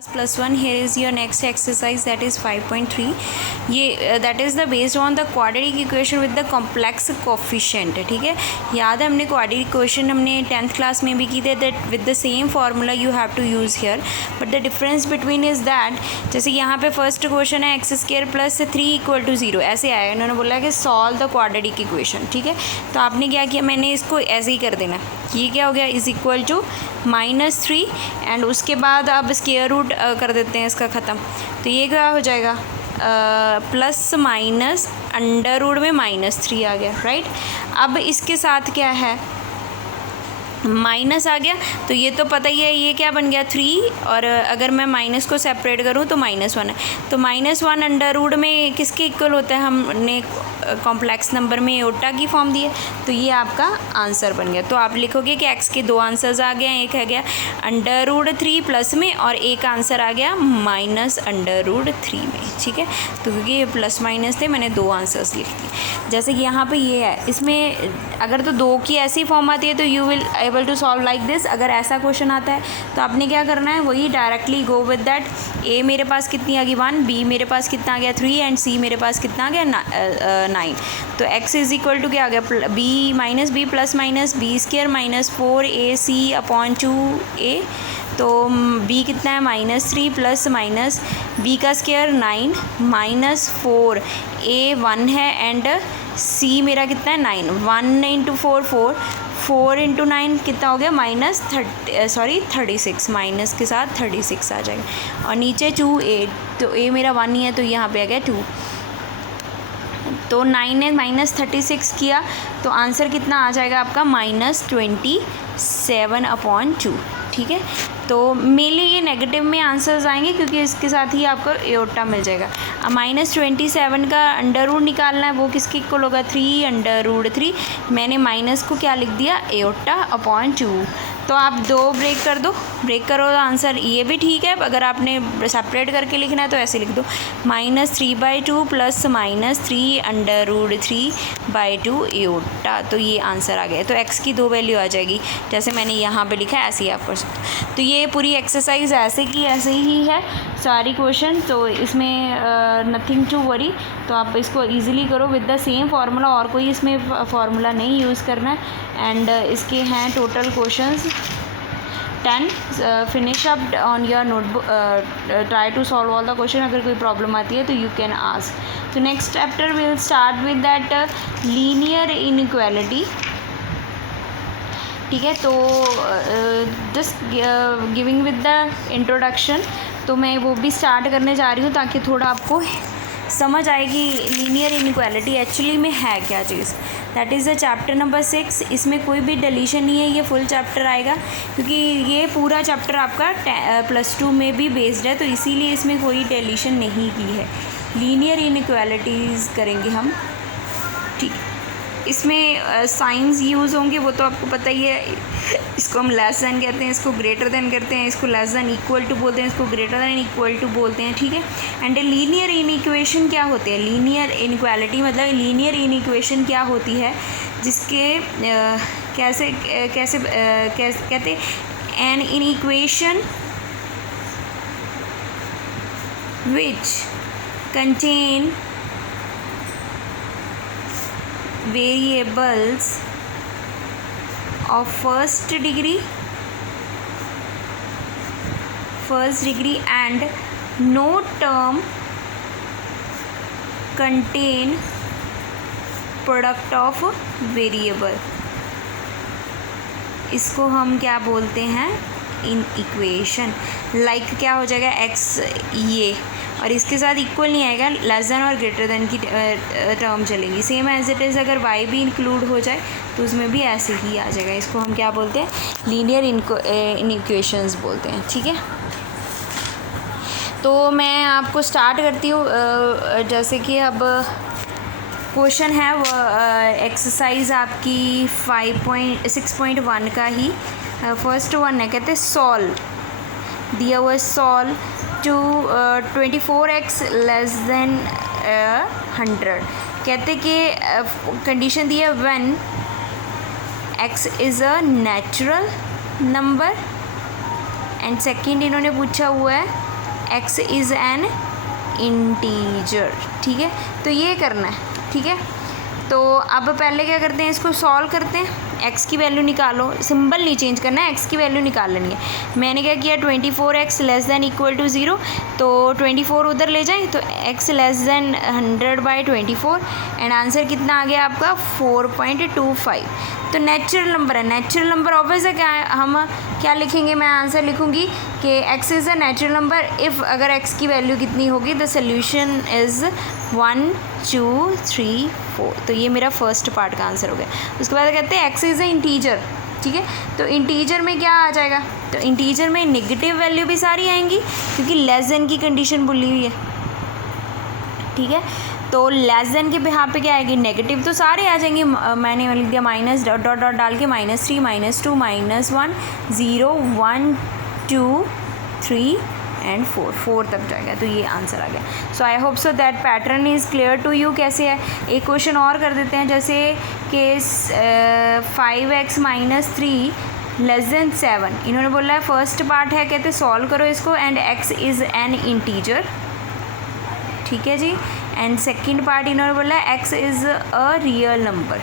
+1 here is your next exercise, that is 5.3. ये that is the based on the quadratic equation with the complex coefficient. ठीक है, याद है हमने quadratic equation हमने 10th क्लास में भी की थे, that with the same formula you have to use here, but the difference between is that जैसे यहाँ पे फर्स्ट क्वेश्चन है x² + 3 = 0, ऐसे आया, इन्होंने बोला कि सॉल्व द क्वाड्रेटिक इक्वेशन. ठीक है, तो आपने क्या किया, मैंने इसको ऐसे ही कर देना. ये क्या हो गया, = -3 एंड उसके बाद अब स्क्वायर रूट कर देते हैं इसका ख़त्म. तो ये क्या हो जाएगा, प्लस माइनस अंडर रूट में -3 आ गया. राइट, अब इसके साथ क्या है, माइनस आ गया. तो ये तो पता ही है, ये क्या बन गया 3, और अगर मैं माइनस को सेपरेट करूँ तो -1 है. तो -1 अंडर रूट में किसके इक्वल होता है, हमने कॉम्प्लेक्स नंबर में एयोटा की फॉर्म दी है. तो ये आपका आंसर बन गया. तो आप लिखोगे कि x के 2 आंसर्स आ गए हैं, एक है गया √3 प्लस में और एक आंसर आ गया -√3 में. ठीक है, तो क्योंकि ये प्लस माइनस थे मैंने 2 आंसर्स लिख दिए. जैसे कि यहाँ पे ये है, इसमें अगर तो 2 की ऐसी फॉर्म आती है तो you will able to solve like this. अगर ऐसा क्वेश्चन आता है तो आपने क्या करना है, वही डायरेक्टली गो विद दैट. ए मेरे पास कितनी आ गई 1, बी मेरे पास कितना आ गया 3 एंड सी मेरे पास कितना आ गया 9. तो x = क्या आ गया, b - b plus minus b² - 4ac/2a. तो b कितना है -3 प्लस माइनस b का स्क्वायर 9 -4 a 1 है एंड c मेरा कितना है 9. 1 × 4 4 4 × 9 कितना हो गया -36, माइनस के साथ 36 आ जाएगा. और नीचे 2a, तो a मेरा 1 ही है तो यहाँ पे आ गया 2. तो 9 ने -36 किया तो आंसर कितना आ जाएगा आपका -27/2. ठीक है, तो मेनली ये नेगेटिव में आंसर्स आएंगे क्योंकि इसके साथ ही आपको एयोटा मिल जाएगा. अब -27 का अंडर रूट निकालना है, वो किसके इक्वल होगा 3√3. मैंने माइनस को क्या लिख दिया, एयोटा/2. तो आप 2 ब्रेक कर दो, ब्रेक करो तो आंसर ये भी ठीक है. अगर आपने सेपरेट करके लिखना है तो ऐसे लिख दो, -3/2 प्लस -3√3/2 एयोटा. तो ये आंसर आ गया. तो x की 2 वैल्यू आ जाएगी, जैसे मैंने यहाँ पे लिखा है ऐसे ही आप कर सकते हो. तो ये पूरी एक्सरसाइज ऐसे की ऐसे ही है सारी क्वेश्चन. तो इसमें नथिंग टू वरी. तो आप इसको ईजिली करो विद द सेम फार्मूला, और कोई इसमें फार्मूला नहीं यूज़ करना है. एंड इसके हैं total questions 10. Finish up on your notebook, try to solve all the question. अगर कोई प्रॉब्लम आती है तो यू कैन आस्क. तो next chapter will start with that linear inequality. ठीक है, तो just giving with the introduction. तो मैं वो भी स्टार्ट करने जा रही हूँ ताकि थोड़ा आपको समझ आएगी लीनियर इनइक्वालिटी एक्चुअली में है क्या चीज़. That is the chapter number 6. इसमें कोई भी डिलीशन नहीं है, ये फुल चैप्टर आएगा क्योंकि ये पूरा चैप्टर आपका +2 में भी बेस्ड है, तो इसीलिए इसमें कोई डिलीशन नहीं की है. लीनियर इनइक्वालिटीज़ करेंगे हम. ठीक, इसमें साइंस यूज़ होंगे, वो तो आपको पता ही है. इसको हम लेस दैन कहते हैं, इसको ग्रेटर दैन करते हैं, इसको लेस दैन इक्वल टू बोलते हैं, इसको ग्रेटर दैन इक्वल टू बोलते हैं. ठीक है, एंड लीनियर इनइक्वेशन क्या होते हैं, लीनियर इनइक्वालिटी मतलब लीनियर इनइक्वेशन क्या होती है, जिसके कैसे कैसे कहते हैं, an inequation which contain variables of first degree and no term contain product of variable. इसको हम क्या बोलते हैं, इन इक्वेशन. लाइक क्या हो जाएगा, x ये और इसके साथ इक्वल नहीं आएगा, लेस देन और ग्रेटर देन की टर्म चलेगी. सेम एज इट इज़ अगर y भी इंक्लूड हो जाए तो उसमें भी ऐसे ही आ जाएगा. इसको हम क्या बोलते हैं, लीनियर इनइक्वेशंस बोलते हैं. ठीक है, तो मैं आपको स्टार्ट करती हूँ. जैसे कि अब क्वेश्चन है वो एक्सरसाइज आपकी 6.1 का ही फर्स्ट वन है. कहते हैं सॉल्व, दिया हुआ solve to 24x less than 100. कहते कि कंडीशन दी है when x is a natural number and second इन्होंने पूछा हुआ है x इज़ एन इंटीजर, ठीक है। तो ये करना है, ठीक है। तो अब पहले क्या करते हैं, इसको सॉल्व करते हैं। x की वैल्यू निकालो, सिंबल नहीं चेंज करना है, x की वैल्यू निकाल लेनी है। मैंने क्या किया, 24x less than equal to 0, तो 24 उधर ले जाएं तो x less than 100/24 and answer कितना आ गया आपका 4.25। तो नेचुरल नंबर है, नेचुरल नंबर ऑब्वियस है। क्या हम क्या लिखेंगे, मैं आंसर लिखूँगी कि x is a natural number if अगर x की वैल्यू कितनी होगी, द सोल्यूशन इज़ 1 2 3 4। तो ये मेरा फर्स्ट पार्ट का आंसर हो गया। उसके बाद कहते हैं x इज़ अ इंटीजर, ठीक है। तो इंटीजर में क्या आ जाएगा, तो इंटीजर में नेगेटिव वैल्यू भी सारी आएंगी क्योंकि लेस देन की कंडीशन बोली हुई है, ठीक है। तो लेस देन के यहाँ पे क्या आएगी, नेगेटिव तो सारे आ जाएंगे। मैंने लिख दिया माइनस डॉट डॉट डॉट डाल के -3 -2 -1 0 1 2 3 एंड 4 तक जाएगा। तो ये आंसर आ गया। So I hope so that pattern is clear to you. कैसे है, एक क्वेश्चन और कर देते हैं, जैसे कि 5x - 3 लेस देन 7। इन्होंने बोला है फर्स्ट पार्ट है, कहते सॉल्व करो इसको and x is an integer, ठीक है जी। एंड सेकंड पार्ट इन्होंने बोला है x is a real number,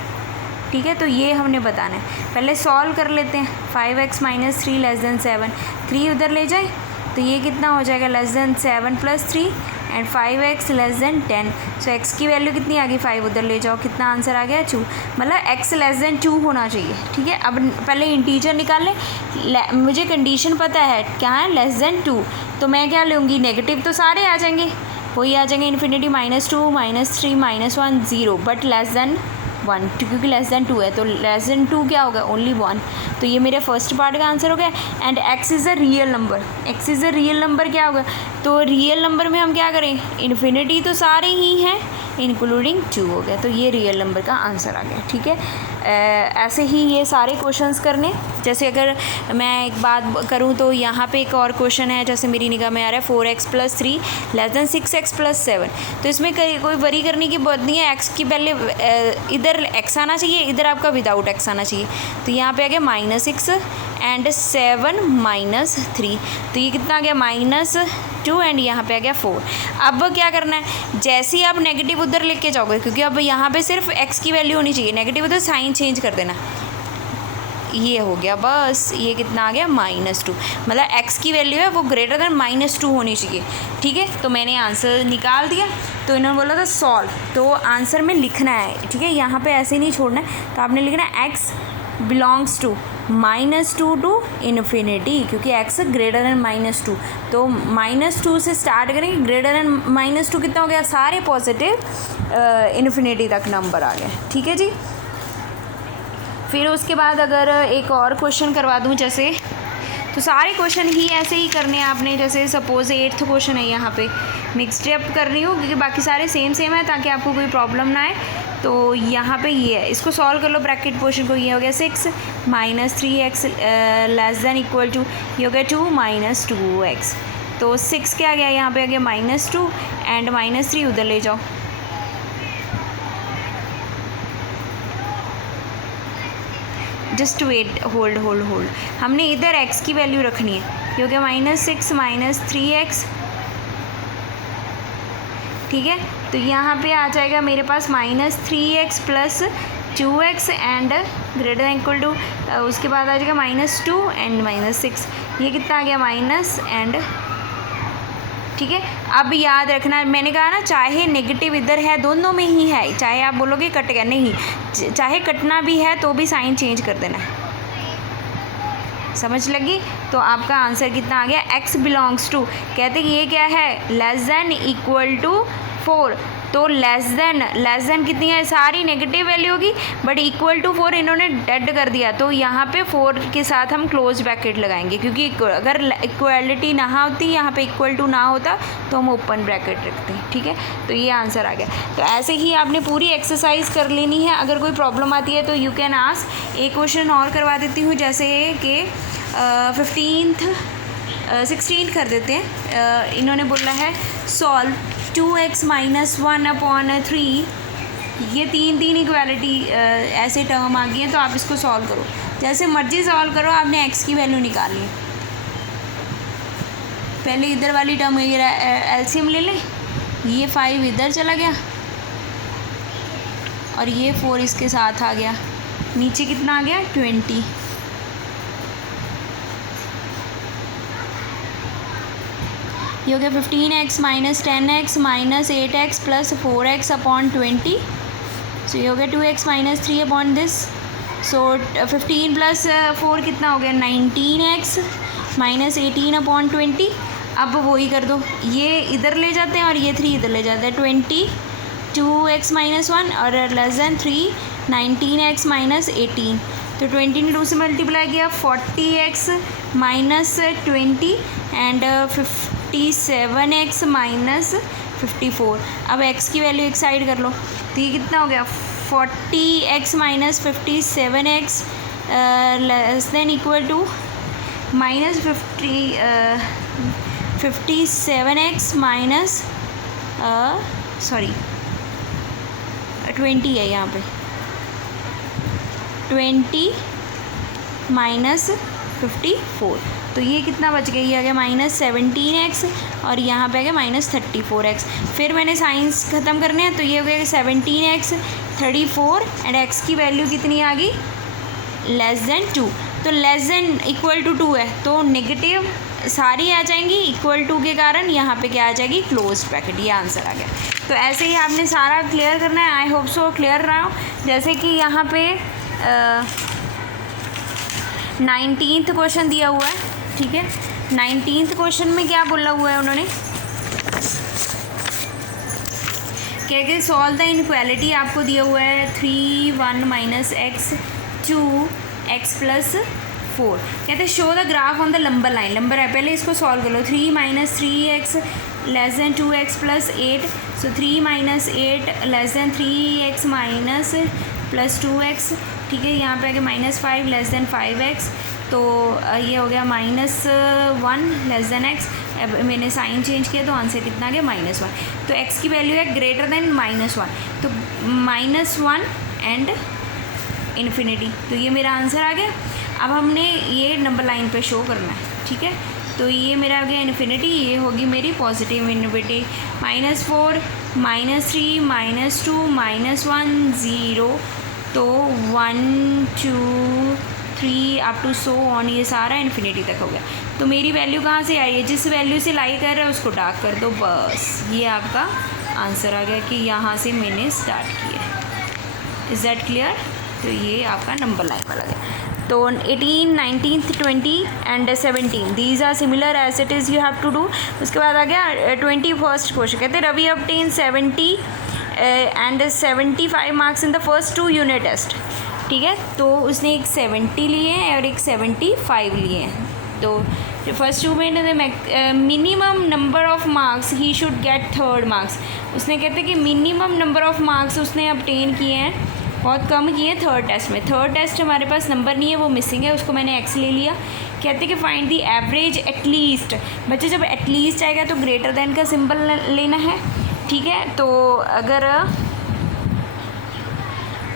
ठीक है। तो ये हमने बताना है, पहले सॉल्व कर लेते हैं। 5x - 3 लेस देन 7, 3 उधर ले जाए तो ये कितना हो जाएगा, less than 7 + 3 and 5x less than 10। So x की वैल्यू कितनी आ गई, 5 उधर ले जाओ, कितना आंसर आ गया 2, मतलब x लेस देन 2 होना चाहिए, ठीक है। अब पहले इंटीजर निकाल लें, मुझे कंडीशन पता है क्या है, लेस देन 2, तो मैं क्या लूँगी, नेगेटिव तो सारे आ जाएंगे, वही आ जाएंगे इन्फिनिटी -2 -3 -1 0, बट लेस देन 1 क्योंकि लेस देन 2 है, तो लेस देन 2 क्या होगा, ओनली 1। तो ये मेरे फर्स्ट पार्ट का आंसर हो गया। And x is a real number, x is a real number क्या होगा, तो रियल नंबर में हम क्या करें, इन्फिनिटी तो सारे ही हैं इंक्लूडिंग 2 हो गया। तो ये रियल नंबर का आंसर आ गया, ठीक है। ऐसे ही ये सारे क्वेश्चंस करने। जैसे अगर मैं एक बात करूँ तो यहाँ पे एक और क्वेश्चन है, जैसे मेरी निगाह में आ रहा है 4x + 3 लेस देन 6x + 7। तो इसमें कोई वरी करने की बात नहीं है, x की पहले इधर x आना चाहिए, इधर आपका विदाउट x आना चाहिए। तो यहाँ पे आ गया -6 एंड 7 - 3, तो ये कितना आ गया -2 एंड यहाँ पे आ गया 4। अब क्या करना है, जैसे ही आप नेगेटिव उधर लेके जाओगे, क्योंकि अब यहाँ पे सिर्फ x की वैल्यू होनी चाहिए, नेगेटिव उधर साइन चेंज कर देना, ये हो गया बस। ये कितना आ गया -2, मतलब x की वैल्यू है वो ग्रेटर देन -2 होनी चाहिए, ठीक है। तो मैंने आंसर निकाल दिया। तो इन्होंने बोला था सॉल्व, तो आंसर में लिखना है, ठीक है। यहाँ पे ऐसे नहीं छोड़ना है, तो आपने लिखना है x belongs to -2 to infinity, क्योंकि x ग्रेटर देन -2, तो -2 से स्टार्ट करेंगे, ग्रेटर देन -2 कितना हो गया, सारे पॉजिटिव इन्फिनिटी तक नंबर आ गए, ठीक है जी। फिर उसके बाद अगर एक और क्वेश्चन करवा दूँ, जैसे तो सारे क्वेश्चन ही ऐसे ही करने हैं आपने। जैसे सपोज 8th क्वेश्चन है, यहाँ पे मिक्सड अप कर रही हूँ क्योंकि बाकी सारे सेम है, ताकि आपको कोई प्रॉब्लम ना आए। तो यहाँ पे ये है, इसको सॉल्व कर लो, ब्रैकेट पोर्शन को। ये हो गया 6 - 3x less than equal to, ये हो गया 2 - 2x। तो 6 क्या आ गया, यहाँ पे आ गया -2 एंड -3 उधर ले जाओ, जस्ट वेट, होल्ड, हमने इधर x की वैल्यू रखनी है, क्योंकि -6 - 3x, ठीक है। तो यहाँ पे आ जाएगा मेरे पास -3x + 2x and greater than equal to, उसके बाद आ जाएगा -2 एंड -6, ये कितना आ गया माइनस एंड, ठीक है। अब याद रखना, मैंने कहा ना चाहे नेगेटिव इधर है, दोनों में ही है, चाहे आप बोलोगे कट गया, नहीं, चाहे कटना भी है तो भी साइन चेंज कर देना है, समझ लगी। तो आपका आंसर कितना आ गया, x बिलोंग्स टू, कहते कि ये क्या है, लेस देन इक्वल टू 4। तो लेस देन कितनी है, सारी नेगेटिव वैल्यू होगी, बट इक्वल टू 4 इन्होंने डेड कर दिया, तो यहाँ पे 4 के साथ हम क्लोज ब्रैकेट लगाएंगे, क्योंकि अगर इक्वलिटी ना होती, यहाँ पे इक्वल टू ना होता, तो हम ओपन ब्रैकेट रखते हैं, ठीक है। तो ये आंसर आ गया। तो ऐसे ही आपने पूरी एक्सरसाइज कर लेनी है। अगर कोई प्रॉब्लम आती है तो यू कैन आस्क। एक क्वेश्चन और करवा देती हूँ, जैसे कि 16 कर देते हैं। इन्होंने बोला है सॉल्व 2x - 1/3, ये तीन इक्वालिटी ऐसे टर्म आ गई हैं, तो आप इसको सॉल्व करो, जैसे मर्जी सॉल्व करो, आपने x की वैल्यू निकालनी है। पहले इधर वाली टर्म एलसीएम ले लें, ये 5 इधर चला गया और ये 4 इसके साथ आ गया, नीचे कितना आ गया 20। ये हो गया 15x minus 10x minus 8x plus 4x upon 20। सो ये हो गया 2x minus 3 upon this. So 15 plus 4 कितना हो गया 19x माइनस 18 अपॉन 20। अब वही कर दो, ये इधर ले जाते हैं और ये 3 इधर ले जाते हैं, 22x माइनस 1 और लेस देन 3 19x माइनस 18। तो 20 ने 2 से मल्टीप्लाई किया, 40x minus 20 and 57x minus 54। अब x की वैल्यू एक साइड कर लो, तो ये कितना हो गया 40x minus 57x less than equal to minus 57x minus 20 है यहाँ पे 20 माइनस 54। तो ये कितना बच गया, ये आ गया माइनस 17x और यहाँ पे आ गया माइनस 34x। फिर मैंने साइंस ख़त्म करने हैं, तो ये हो गया 17x 34 एंड x की वैल्यू कितनी आ गई लेस देन 2। तो लेस देन इक्वल टू 2 है, तो नेगेटिव सारी आ जाएंगी, इक्वल टू के कारण यहाँ पे क्या आ जाएगी क्लोज ब्रैकेट। ये आंसर आ गया। तो ऐसे ही आपने सारा क्लियर करना है। आई होप सो क्लियर रहा हो। जैसे कि यहाँ पे 19th क्वेश्चन दिया हुआ है, ठीक है। 19th क्वेश्चन में क्या बोला हुआ है उन्होंने, क्या सॉल्व द इनक्वालिटी आपको दिया हुआ है 3 1 माइनस एक्स 2 एक्स प्लस 4। कहते हैं show the graph on the lumbar line. Lumbar है, पहले इसको सॉल्व कर लो। 3 minus 3x less than 2x plus 8। सो 3 minus 8 less than 3x minus plus 2x, ठीक है। यहाँ पे आ गया माइनस 5 लेस देन 5x। तो ये हो गया माइनस 1 लेस देन x। अब मैंने साइन चेंज किया तो आंसर कितना आ गया -1। तो x की वैल्यू है ग्रेटर देन -1, तो -1 एंड इन्फिनिटी। तो ये मेरा आंसर आ गया। अब हमने ये नंबर लाइन पे शो करना है, ठीक है। तो ये मेरा आ गया इन्फिनिटी, ये होगी मेरी पॉजिटिव इन्फिनिटी। -4 -3 -2 -1 0। तो 1 2 3 अप टू सो ऑन, ये सारा इन्फिनिटी तक हो गया। तो मेरी वैल्यू कहाँ से आई है, जिस वैल्यू से लाई कर रहा है उसको डार्क कर दो, बस ये आपका आंसर आ गया कि यहाँ से मैंने स्टार्ट किया। Is that clear. तो ये आपका नंबर लाइन वाला गया। तो 18 19th 20 and 17 these are similar as it is, you have to do. उसके बाद आ गया 21st क्वेश्चन। कहते हैं Ravi obtain 70 and 75 marks in the first 2 unit test, ठीक है। तो उसने एक 70 लिए हैं और एक 75 लिए हैं। तो फर्स्ट 2 में minimum number of marks he should get 3rd marks. उसने कहते हैं कि मिनिमम नंबर ऑफ मार्क्स उसने ऑब्टेन किए हैं, बहुत कम किए हैं 3rd टेस्ट में। 3rd टेस्ट हमारे पास नंबर नहीं है, वो मिसिंग है, उसको मैंने x ले लिया। कहते हैं कि फाइंड दी एवरेज एटलीस्ट। बच्चे जब एटलीस्ट आएगा तो ग्रेटर देन का सिंबल लेना है, ठीक है। तो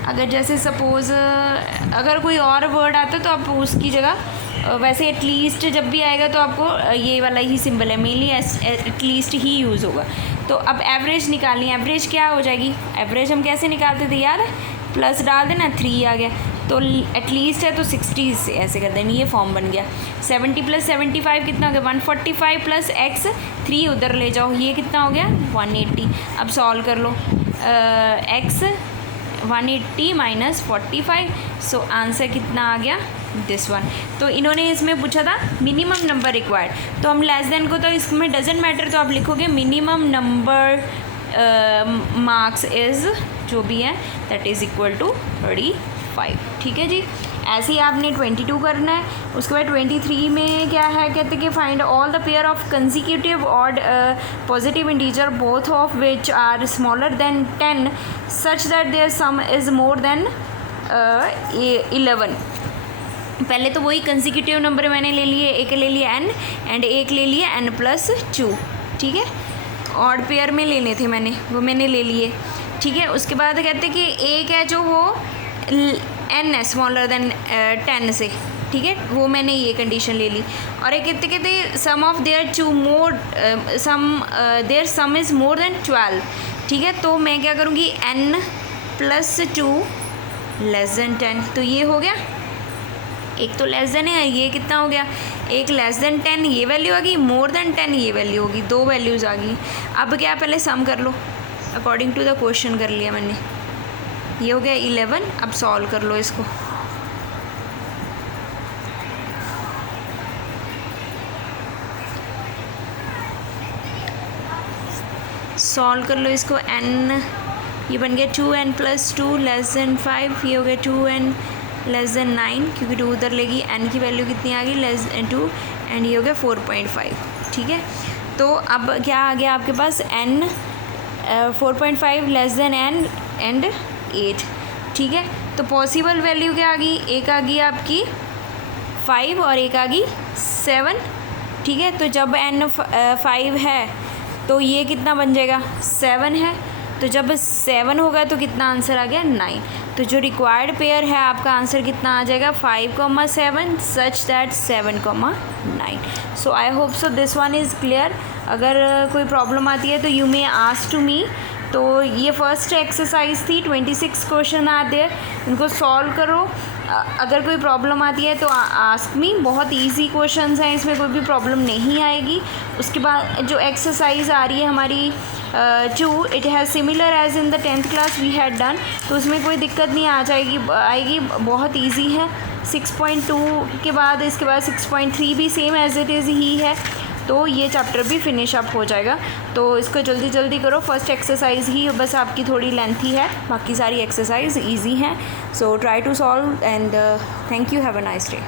अगर जैसे सपोज़ अगर कोई और वर्ड आता तो आप उसकी जगह वैसे एटलीस्ट जब भी आएगा तो आपको ये वाला ही सिंबल है, मेनली एटलीस्ट ही यूज़ होगा। तो अब एवरेज निकालनी है। एवरेज क्या हो जाएगी, एवरेज हम कैसे निकालते थे यार, प्लस डाल देना 3 आ गया। तो एटलीस्ट है तो 60 से ऐसे कर देना, ये फॉर्म बन गया। 70 प्लस 75 कितना हो गया 145 प्लस x 3 उधर ले जाओ, ये कितना हो गया 180। अब सॉल्व कर लो, x 180 माइनस 45। सो आंसर कितना आ गया दिस वन। तो इन्होंने इसमें पूछा था मिनिमम नंबर रिक्वायर्ड, तो हम लेस देन को तो इसमें डजेंट मैटर, तो आप लिखोगे मिनिमम नंबर मार्क्स इज़ जो भी है दैट इज़ इक्वल टू 35, ठीक है जी। ऐसे ही आपने 22 करना है। उसके बाद 23 में क्या है, कहते हैं कि find all the pair of consecutive odd positive integer both of which are smaller than 10 such that their sum is more than 11। पहले तो वही कंसिक्यूटिव नंबर मैंने ले लिए, एक ले लिया n एंड एक ले लिया n+2, ठीक है। ऑड पेयर में लेने थे मैंने, वो मैंने ले लिए, ठीक है। उसके बाद कहते हैं कि एक है जो वो n है स्मॉलर देन 10 से, ठीक है, वो मैंने ये कंडीशन ले ली। और एक कहते कहते sum of their two more their sum is more than 12, ठीक है। तो मैं क्या करूँगी, n + 2 < 10, तो ये हो गया। एक तो लेस देन है, ये कितना हो गया, एक लेस देन 10 ये वैल्यू आ गई, मोर देन 10 ये वैल्यू होगी, दो वैल्यूज़ आ गई। अब क्या, पहले सम कर लो, अकॉर्डिंग टू द क्वेश्चन कर लिया मैंने। ये हो गया 11। अब सॉल्व कर लो इसको। सॉल्व कर लो इसको। n ये बन गया 2n + 2 < 5, ये हो गया 2n < 9, क्योंकि 2 उधर लेगी, n की वैल्यू कितनी आ गई, <2, एंड ये हो गया 4.5, ठीक है। तो अब क्या आ गया आपके पास, n 4.5 < n एंड 8, ठीक है। तो पॉसिबल वैल्यू क्या आ गई, एक आ गई आपकी 5 और एक आ गई 7, ठीक है। तो जब n 5 है तो ये कितना बन जाएगा, 7 है। तो जब 7 होगा तो कितना आंसर आ गया, 9। तो जो रिक्वायर्ड पेयर है आपका आंसर कितना आ जाएगा, 5,7 such that 7,9। So I hope so this one is clear. अगर कोई प्रॉब्लम आती है तो you may ask to me. तो ये फर्स्ट एक्सरसाइज थी, 26 क्वेश्चन आते हैं, उनको सॉल्व करो। अगर कोई प्रॉब्लम आती है तो आस्क मी। बहुत इजी क्वेश्चंस हैं, इसमें कोई भी प्रॉब्लम नहीं आएगी। उसके बाद जो एक्सरसाइज आ रही है हमारी 2, it has similar as in the 10th class we had done, तो उसमें कोई दिक्कत नहीं आएगी, बहुत इजी है। 6.2 के बाद इसके बाद 6.3 भी सेम एज इट इज़ ही है, तो ये चैप्टर भी फिनिश अप हो जाएगा। तो इसको जल्दी जल्दी करो। फर्स्ट एक्सरसाइज ही बस आपकी थोड़ी लेंथी है, बाकी सारी एक्सरसाइज ईजी हैं। So try to solve and thank you, have a nice day.